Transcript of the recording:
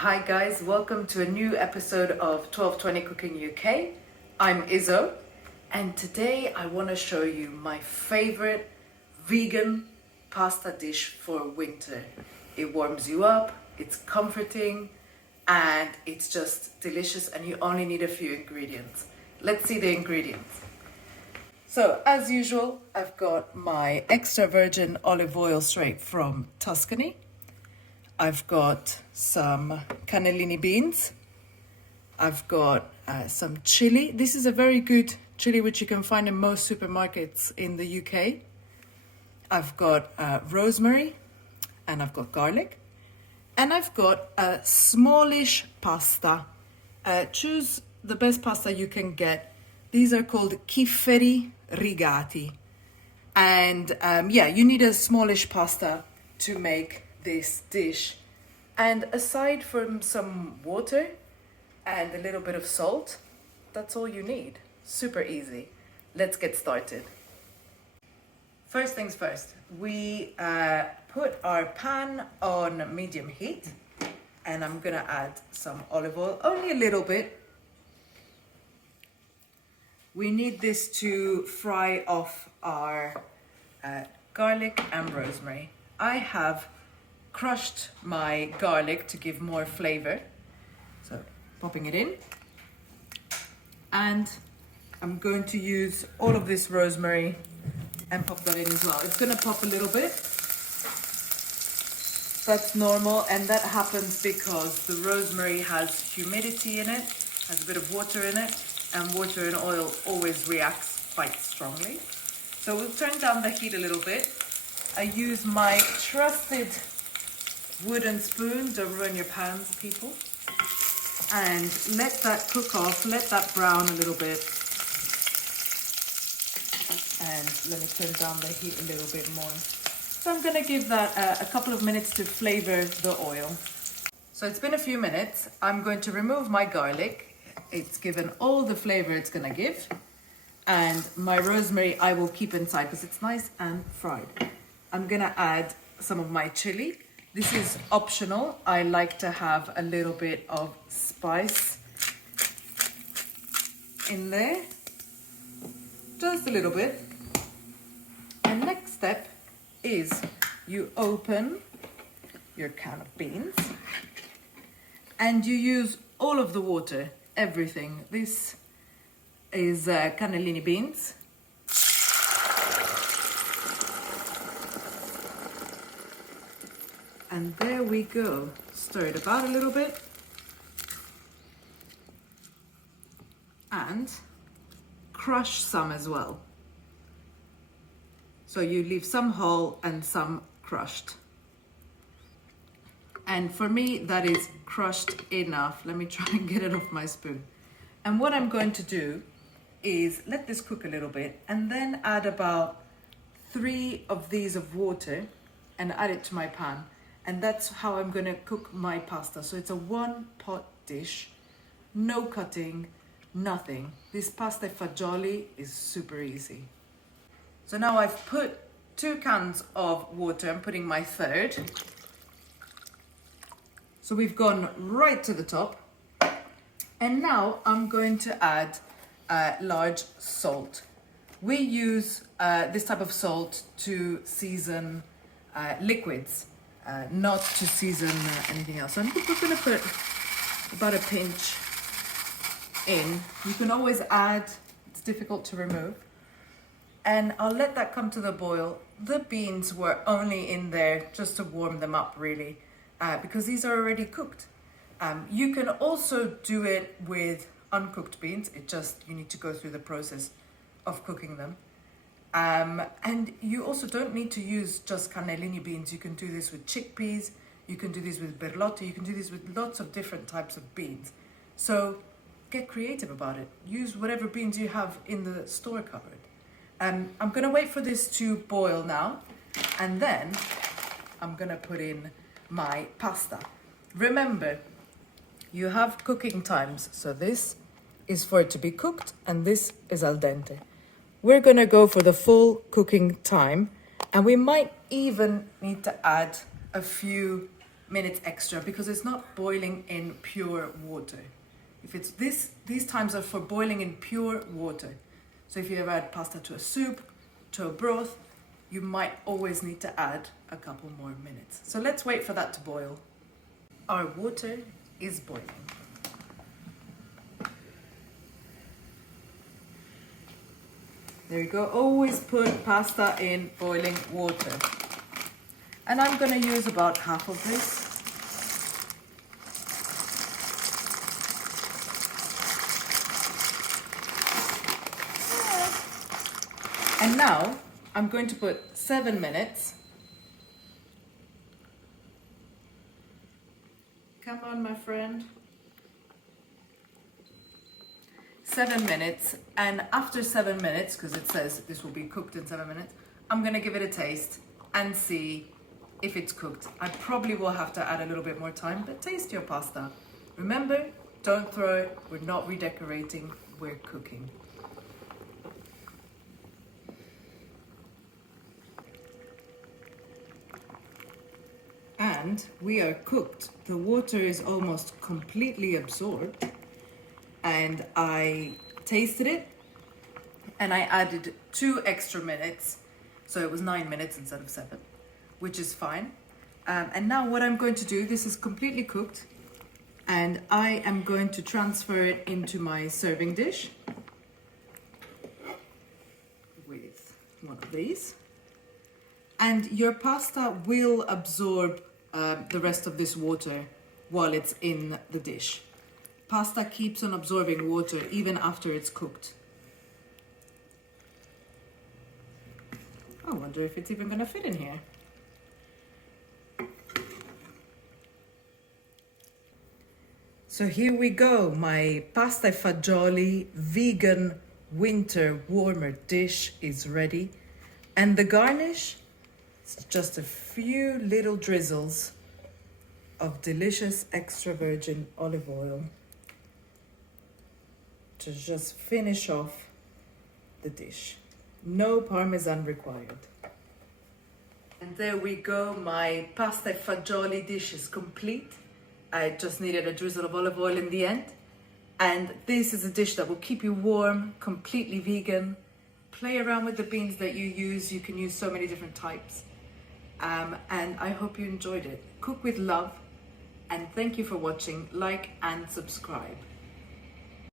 Hi guys, welcome to a new episode of 1220 Cooking UK. I'm Izzo, and today I want to show you my favorite vegan pasta dish for winter. It warms you up, it's comforting, and it's just delicious, and you only need a few ingredients. Let's see the ingredients. So, as usual, I've got my extra virgin olive oil straight from Tuscany. I've got some cannellini beans. I've got some chili. This is a very good chili which you can find in most supermarkets in the UK. I've got rosemary, and I've got garlic. And I've got a smallish pasta. Choose the best pasta you can get. These are called chifferi rigati. And you need a smallish pasta to make this dish. And aside from some water and a little bit of salt, that's all you need. Super easy. Let's get started. First things first, we put our pan on medium heat, and I'm gonna add some olive oil, only a little bit. We need this to fry off our garlic and rosemary. I have crushed my garlic to give more flavor. So popping it in. And I'm going to use all of this rosemary and pop that in as well. It's gonna pop a little bit. That's normal, and that happens because the rosemary has humidity in it, has a bit of water in it, and water and oil always reacts quite strongly. So we'll turn down the heat a little bit. I use my trusted wooden spoon. Don't ruin your pans, people. And let that cook off, let that brown a little bit. And let me turn down the heat a little bit more. So I'm gonna give that a couple of minutes to flavor the oil. So it's been a few minutes. I'm going to remove my garlic. It's given all the flavor it's gonna give. And my rosemary I will keep inside because it's nice and fried. I'm gonna add some of my chili. This is optional. I like to have a little bit of spice in there. Just a little bit. And next step is you open your can of beans and you use all of the water, everything. This is cannellini beans. And there we go. Stir it about a little bit. And crush some as well. So you leave some whole and some crushed. And for me, that is crushed enough. Let me try and get it off my spoon. And what I'm going to do is let this cook a little bit and then add about 3 of these of water and add it to my pan. And that's how I'm gonna cook my pasta. So it's a one pot dish, no cutting, nothing. This pasta fagioli is super easy. So now I've put 2 cans of water. I'm putting my third. So we've gone right to the top. And now I'm going to add large salt. We use this type of salt to season liquids. Not to season anything else. So I'm going to put about a pinch in. You can always add, it's difficult to remove. And I'll let that come to the boil. The beans were only in there just to warm them up really, because these are already cooked. You can also do it with uncooked beans. You need to go through the process of cooking them. And you also don't need to use just cannellini beans. You can do this with chickpeas, you can do this with berlotte, you can do this with lots of different types of beans. So get creative about it. Use whatever beans you have in the store cupboard. I'm gonna wait for this to boil now, and then I'm gonna put in my pasta. Remember, you have cooking times. So this is for it to be cooked, and this is al dente. We're gonna go for the full cooking time, and we might even need to add a few minutes extra because it's not boiling in pure water. If it's these times are for boiling in pure water. So if you ever add pasta to a soup, to a broth, you might always need to add a couple more minutes. So let's wait for that to boil. Our water is boiling. There you go. Always put pasta in boiling water. And I'm going to use about half of this. And now I'm going to put 7 minutes. Come on, my friend. 7 minutes, and after 7 minutes, because it says this will be cooked in 7 minutes, I'm gonna give it a taste and see if it's cooked. I probably will have to add a little bit more time, but taste your pasta. Remember, don't throw it. We're not redecorating, we're cooking. And we are cooked. The water is almost completely absorbed. And I tasted it and I added 2 extra minutes. So it was 9 minutes instead of 7, which is fine. And now what I'm going to do, this is completely cooked, and I am going to transfer it into my serving dish with one of these. And your pasta will absorb the rest of this water while it's in the dish. Pasta keeps on absorbing water even after it's cooked. I wonder if it's even going to fit in here. So here we go, my pasta e fagioli vegan winter warmer dish is ready. And the garnish, it's just a few little drizzles of delicious extra virgin olive oil to just finish off the dish. No parmesan required. And there we go, my pasta e fagioli dish is complete. I just needed a drizzle of olive oil in the end. And this is a dish that will keep you warm, completely vegan. Play around with the beans that you use. You can use so many different types. And I hope you enjoyed it. Cook with love. And thank you for watching. Like and subscribe.